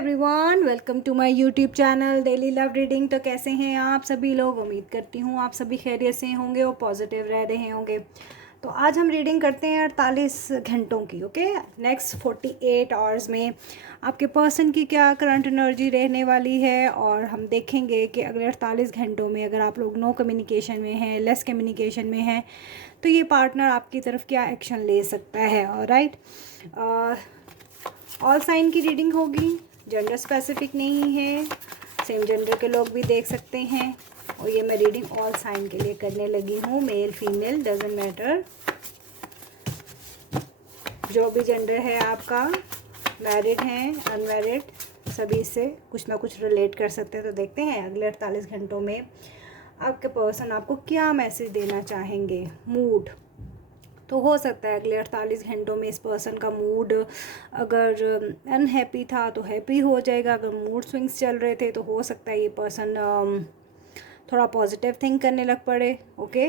Everyone, welcome to my YouTube channel daily love reading. तो कैसे हैं आप सभी लोग? उम्मीद करती हूँ आप सभी खैरियत से होंगे और पॉजिटिव रह रहे होंगे। तो आज हम रीडिंग करते हैं 48 घंटों की। ओके, नेक्स्ट 48 आवर्स में आपके पर्सन की क्या करंट एनर्जी रहने वाली है, और हम देखेंगे कि अगले 48 घंटों में अगर आप लोग नो कम्युनिकेशन में हैं, लेस कम्युनिकेशन में हैं, तो ये पार्टनर आपकी तरफ क्या एक्शन ले सकता है। ऑलराइट, ऑल साइन की रीडिंग होगी, जेंडर स्पेसिफिक नहीं है, सेम जेंडर के लोग भी देख सकते हैं। और ये मैं रीडिंग ऑल साइन के लिए करने लगी हूँ, मेल फीमेल डजेंट मैटर, जो भी जेंडर है आपका, मैरिड हैं अनमैरिड, सभी से कुछ ना कुछ रिलेट कर सकते हैं। तो देखते हैं अगले 48 घंटों में आपके पर्सन आपको क्या मैसेज देना चाहेंगे। मूड तो हो सकता है अगले 48 घंटों में इस पर्सन का मूड अगर अनहैप्पी था तो हैप्पी हो जाएगा, अगर मूड स्विंग्स चल रहे थे तो हो सकता है ये पर्सन थोड़ा पॉजिटिव थिंक करने लग पड़े। ओके,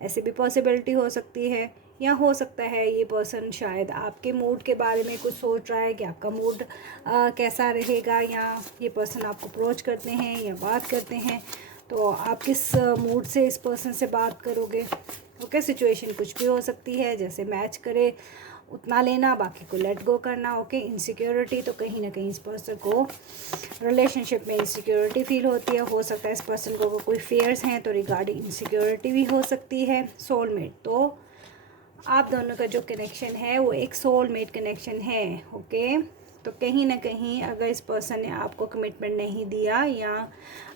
ऐसी भी पॉसिबिलिटी हो सकती है। या हो सकता है ये पर्सन शायद आपके मूड के बारे में कुछ सोच रहा है कि आपका मूड कैसा रहेगा, या ये पर्सन आपको अप्रोच करते हैं या बात करते हैं तो आप किस मूड से इस पर्सन से बात करोगे। ओके, सिचुएशन कुछ भी हो सकती है, जैसे मैच करे उतना लेना, बाकी को लेट गो करना। ओके, इनसिक्योरिटी तो कहीं ना कहीं इस पर्सन को रिलेशनशिप में इनसिक्योरिटी फील होती है। हो सकता है इस पर्सन को कोई फेयर्स हैं तो रिगार्डिंग इनसिक्योरिटी भी हो सकती है। सोलमेट तो आप दोनों का जो कनेक्शन है वो एक सोलमेट कनेक्शन है। ओके, तो कहीं ना कहीं अगर इस पर्सन ने आपको कमिटमेंट नहीं दिया या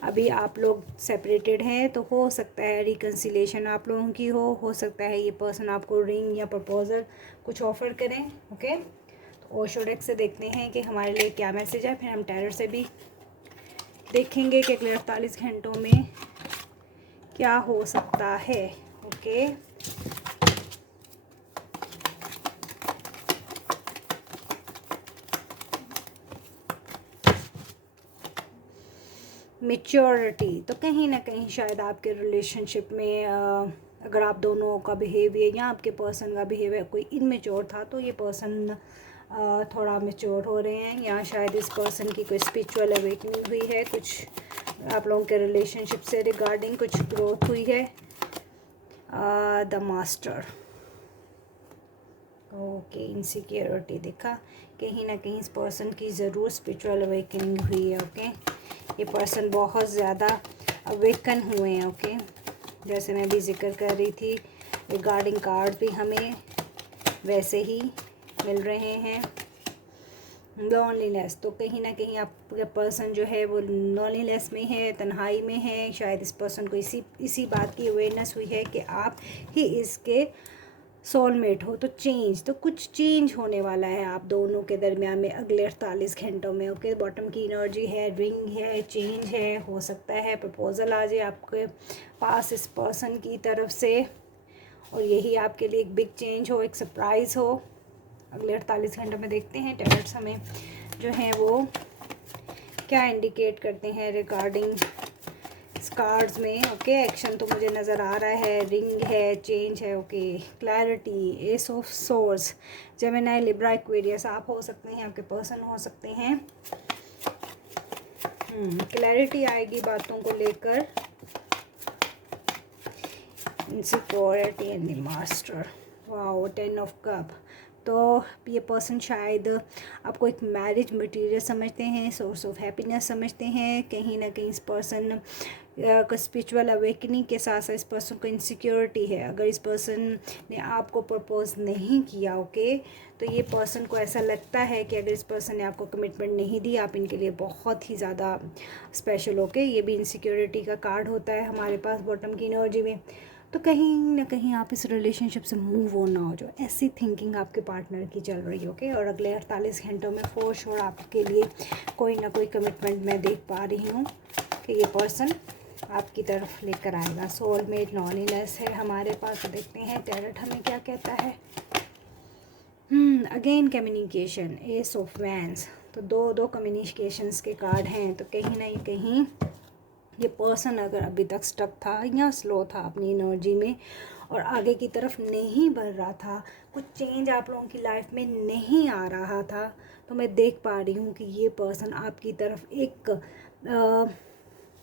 अभी आप लोग सेपरेटेड हैं तो हो सकता है रिकन्सिलेशन आप लोगों की हो सकता है ये पर्सन आपको रिंग या प्रपोजल कुछ ऑफ़र करें। ओके, तो ओशो डेक से देखते हैं कि हमारे लिए क्या मैसेज है, फिर हम टैरर से भी देखेंगे कि अगले 48 घंटों में क्या हो सकता है। ओके, मैच्योरिटी तो कहीं ना कहीं शायद आपके रिलेशनशिप में अगर आप दोनों का बिहेवियर या आपके पर्सन का बिहेवियर कोई इनमेच्योर था तो ये पर्सन थोड़ा मैच्योर हो रहे हैं, या शायद इस पर्सन की कोई स्पिरिचुअल अवेकनिंग हुई है, कुछ आप लोगों के रिलेशनशिप से रिगार्डिंग कुछ ग्रोथ हुई है। द मास्टर, ओके, इनसिक्योरिटी देखा, कहीं ना कहीं इस पर्सन की ज़रूर स्पिरिचुअल अवेकनिंग हुई है। ओके, ये पर्सन बहुत ज़्यादा अवेकन हुए हैं। ओके, जैसे मैं भी जिक्र कर रही थी रिगार्डिंग कार्ड भी हमें वैसे ही मिल रहे हैं। लॉनलीनेस तो कहीं ना कहीं आपका पर्सन जो है वो लॉनलीनेस में है, तन्हाई में है। शायद इस पर्सन को इसी बात की अवेयरनेस हुई है कि आप ही इसके सोलमेट हो। तो कुछ चेंज होने वाला है आप दोनों के दरमियान में अगले 48 घंटों में। ओके, बॉटम की एनर्जी है, रिंग है, चेंज है, हो सकता है प्रपोजल आ जाए आपके पास इस पर्सन की तरफ से, और यही आपके लिए एक बिग चेंज हो, एक सरप्राइज़ हो। अगले 48 घंटों में देखते हैं टैरट्स हमें जो हैं वो क्या इंडिकेट करते हैं रिगार्डिंग कार्ड्स में। ओके, एक्शन तो मुझे नज़र आ रहा है, रिंग है, चेंज है। Okay, clarity, S of source, Gemini, Libra, Aquarius आप हो सकते हैं, आपके पर्सन हो सकते हैं। क्लैरिटी आएगी बातों को लेकर। Insecurity and the master, wow, 10 of cup. तो ये पर्सन शायद आपको एक मैरिज मटेरियल समझते हैं, सोर्स ऑफ हैप्पीनेस समझते हैं। कहीं ना कहीं इस पर्सन का स्पिरिचुअल अवेकनिंग के साथ साथ इस पर्सन को इनसिक्योरिटी है। अगर इस पर्सन ने आपको प्रपोज नहीं किया, ओके, तो ये पर्सन को ऐसा लगता है कि अगर इस पर्सन ने आपको कमिटमेंट नहीं दी, आप इनके लिए बहुत ही ज़्यादा स्पेशल। ओके, ये भी इनसिक्योरिटी का कार्ड होता है हमारे पास बॉटम की एनर्जी में। तो कहीं ना कहीं आप इस रिलेशनशिप से मूव ऑन ना हो जाओ, ऐसी थिंकिंग आपके पार्टनर की चल रही है। ओके, और अगले 48 घंटों में फॉर श्योर आपके लिए कोई ना कोई कमिटमेंट मैं देख पा रही हूँ कि ये पर्सन आपकी तरफ लेकर आएगा। सोलमेट, लॉनलीनेस है हमारे पास। तो देखते हैं टैरट हमें क्या कहता है। Again communication, S of wands, तो दो कम्युनिकेशंस के कार्ड हैं। तो कहीं ना कहीं ये पर्सन अगर अभी तक स्टक था या स्लो था अपनी एनर्जी में, और आगे की तरफ नहीं बढ़ रहा था, कुछ चेंज आप लोगों की लाइफ में नहीं आ रहा था, तो मैं देख पा रही हूँ कि ये पर्सन आपकी तरफ एक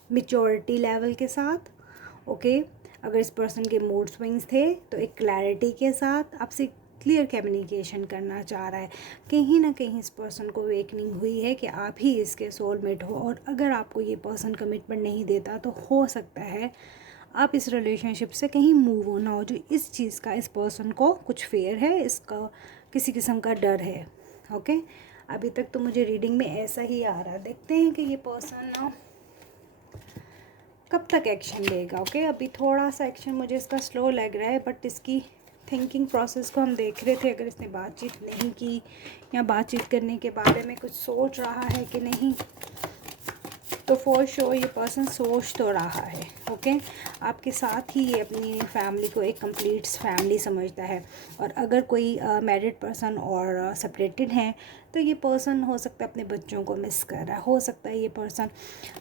मैच्योरिटी लेवल के साथ, ओके, अगर इस पर्सन के मूड स्विंग्स थे तो एक क्लैरिटी के साथ आपसे क्लियर कम्युनिकेशन करना चाह रहा है। कहीं ना कहीं इस पर्सन को वेकनिंग हुई है कि आप ही इसके सोलमेट हो, और अगर आपको ये पर्सन कमिटमेंट नहीं देता तो हो सकता है आप इस रिलेशनशिप से कहीं मूव होना हो। जो इस चीज़ का इस पर्सन को कुछ फेयर है, इसका किसी किस्म का डर है, ओके। अभी तक तो मुझे रीडिंग में ऐसा ही आ रहा है। देखते हैं कि ये पर्सन कब तक एक्शन लेगा, ओके। अभी थोड़ा सा एक्शन मुझे इसका स्लो लग रहा है, बट इसकी थिंकिंग प्रोसेस को हम देख रहे थे। अगर इसने बातचीत नहीं की या बातचीत करने के बारे में कुछ सोच रहा है कि नहीं, तो फॉर श्योर ये पर्सन सोच तो रहा है, ओके। आपके साथ ही ये अपनी फैमिली को एक कंप्लीट फैमिली समझता है। और अगर कोई मैरिड पर्सन और सेपरेटेड हैं तो ये पर्सन हो सकता है अपने बच्चों को मिस कर रहा है, हो सकता है ये पर्सन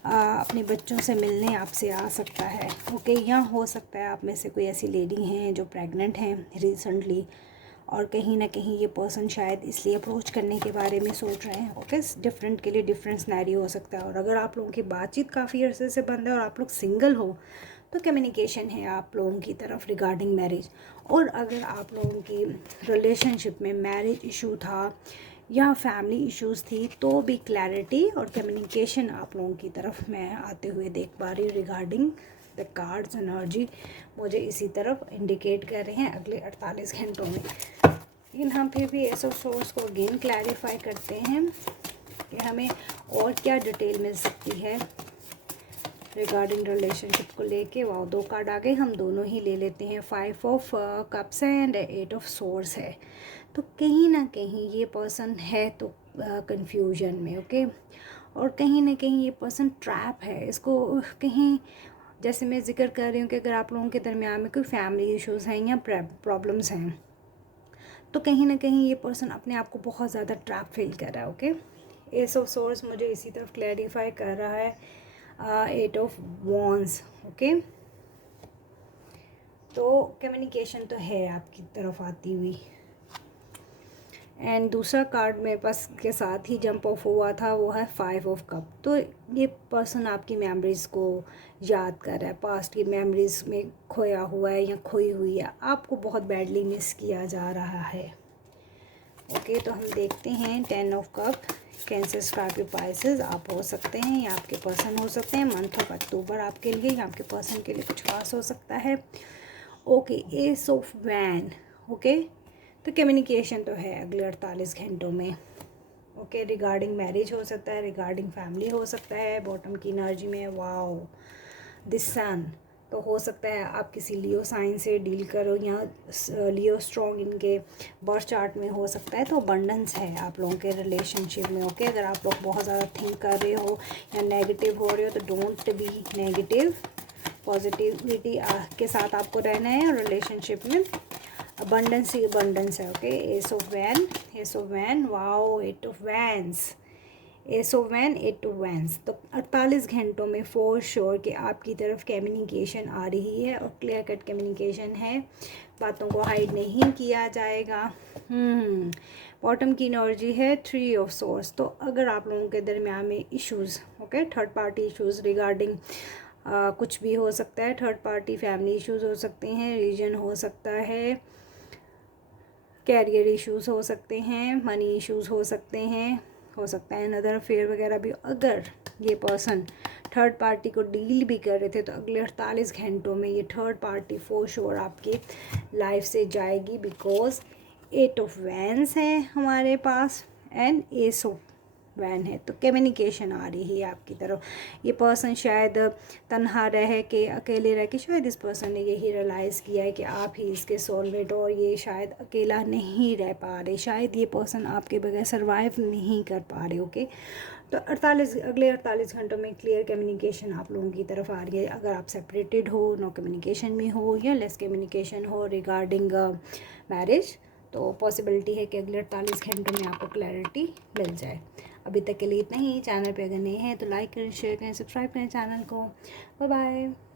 अपने बच्चों से मिलने आपसे आ सकता है, ओके। या हो सकता है आप में से कोई ऐसी लेडी हैं जो प्रेग्नेंट हैं रिसेंटली, और कहीं ना कहीं ये पर्सन शायद इसलिए अप्रोच करने के बारे में सोच रहे हैं, ओके। डिफरेंट के लिए डिफरेंट सिनेरियो हो सकता है। और अगर आप लोगों की बातचीत काफ़ी अरसे से बंद है और आप लोग सिंगल हो तो कम्युनिकेशन है आप लोगों की तरफ रिगार्डिंग मैरिज। और अगर आप लोगों की रिलेशनशिप में मैरिज इशू था या फैमिली इश्यूज़ थी तो भी क्लैरिटी और कम्युनिकेशन आप लोगों की तरफ मैं आते हुए देख पा रही हूँ। रिगार्डिंग द कार्ड्स एनर्जी मुझे इसी तरफ इंडिकेट कर रहे हैं अगले 48 घंटों में। लेकिन हम फिर भी एस ऑफ सोर्स को अगेन क्लैरिफाई करते हैं कि हमें और क्या डिटेल मिल सकती है रिगार्डिंग रिलेशनशिप को लेके। वाह, 2 कार्ड आ गए, हम दोनों ही ले लेते हैं। 5 ऑफ कप्स है एंड 8 ऑफ सोर्स है। तो कहीं ना कहीं ये पर्सन है तो कंफ्यूजन में, ओके। और कहीं ना कहीं ये पर्सन ट्रैप है। इसको कहीं, जैसे मैं जिक्र कर रही हूँ कि अगर आप लोगों के दरमियान में कोई फैमिली इश्यूज़ हैं या प्रॉब्लम्स हैं तो कहीं ना कहीं ये पर्सन अपने आप को बहुत ज़्यादा ट्रैप फील कर रहा है, ओके। एस ऑफ सोर्स मुझे इसी तरफ क्लैरिफाई कर रहा है। 8 ऑफ वॉन्ड्स, ओके। तो कम्युनिकेशन तो है आपकी तरफ आती हुई। एंड दूसरा कार्ड मेरे पास के साथ ही जंप ऑफ हुआ था, वो है 5 ऑफ कप। तो ये पर्सन आपकी मेमोरीज़ को याद कर रहा है, पास्ट की मेमोरीज़ में खोया हुआ है या खोई हुई है, आपको बहुत बैडली मिस किया जा रहा है, ओके। तो हम देखते हैं 10 of cup. Cancer, Scorpio, Pisces आप हो सकते हैं या आपके पर्सन हो सकते हैं। मंथ ऑफ अक्टूबर आपके लिए या आपके पर्सन के लिए कुछ खास हो सकता है, okay. Ace of wand, okay. तो कम्युनिकेशन तो है अगले 48 घंटों में, ओके। रिगार्डिंग मैरिज हो सकता है, रिगार्डिंग फैमिली हो सकता है। बॉटम की एनर्जी में वाओ दिस सन, तो हो सकता है आप किसी लियो साइन से डील करो या लियो स्ट्रॉन्ग इनके बर्थ चार्ट में हो सकता है। तो अबंडेंस है आप लोगों के रिलेशनशिप में, ओके। अगर आप लोग बहुत ज़्यादा थिंक कर रहे हो या नेगेटिव हो रहे हो तो डोंट बी नेगेटिव, पॉजिटिविटी के साथ आपको रहना है रिलेशनशिप में। अबंडेंस ही अबंडेंस है, okay. Ace of wand, ace of wand, wow, 8 of wands, ace of wand, 8 of wands. तो 48 घंटों में फॉर श्योर कि आपकी तरफ कम्युनिकेशन आ रही है और क्लियर कट कम्युनिकेशन है, बातों को हाइड नहीं किया जाएगा। बॉटम की एनर्जी है 3 ऑफ सोर्स। तो अगर आप लोगों के दरमियान में issues, okay, third party issues regarding कुछ भी हो सकता है, थर्ड पार्टी फैमिली इश्यूज़ हो सकते हैं, रीजन हो सकता है, कैरियर इश्यूज़ हो सकते हैं, मनी इश्यूज़ हो सकते हैं, हो सकता है अनदर अफेयर वगैरह भी। अगर ये पर्सन थर्ड पार्टी को डील भी कर रहे थे तो अगले 48 घंटों में ये थर्ड पार्टी फॉर श्योर आपकी लाइफ से जाएगी, बिकॉज 8 ऑफ वैन्स है हमारे पास एंड एस ऑफ वैन है। तो कम्युनिकेशन आ रही है आपकी तरफ। ये पर्सन शायद तन्हा रह के, अकेले रह के, शायद इस पर्सन ने यही रियलाइज़ किया है कि आप ही इसके सोलमेट, और ये शायद अकेला नहीं रह पा रहे, शायद ये पर्सन आपके बगैर सर्वाइव नहीं कर पा रहे, ओके। तो अगले 48 घंटों में क्लियर कम्युनिकेशन आप लोगों की तरफ आ रही है। अगर आप सेपरेटेड हो, नो कम्युनिकेशन में हो या लेस कम्युनिकेशन हो रिगार्डिंग मैरिज, तो पॉसिबिलिटी है कि अगले 48 घंटों में आपको क्लैरिटी मिल जाए। अभी तक के लिए इतना ही। चैनल पे अगर नए हैं तो लाइक करें, शेयर करें, सब्सक्राइब करें चैनल को। Bye bye.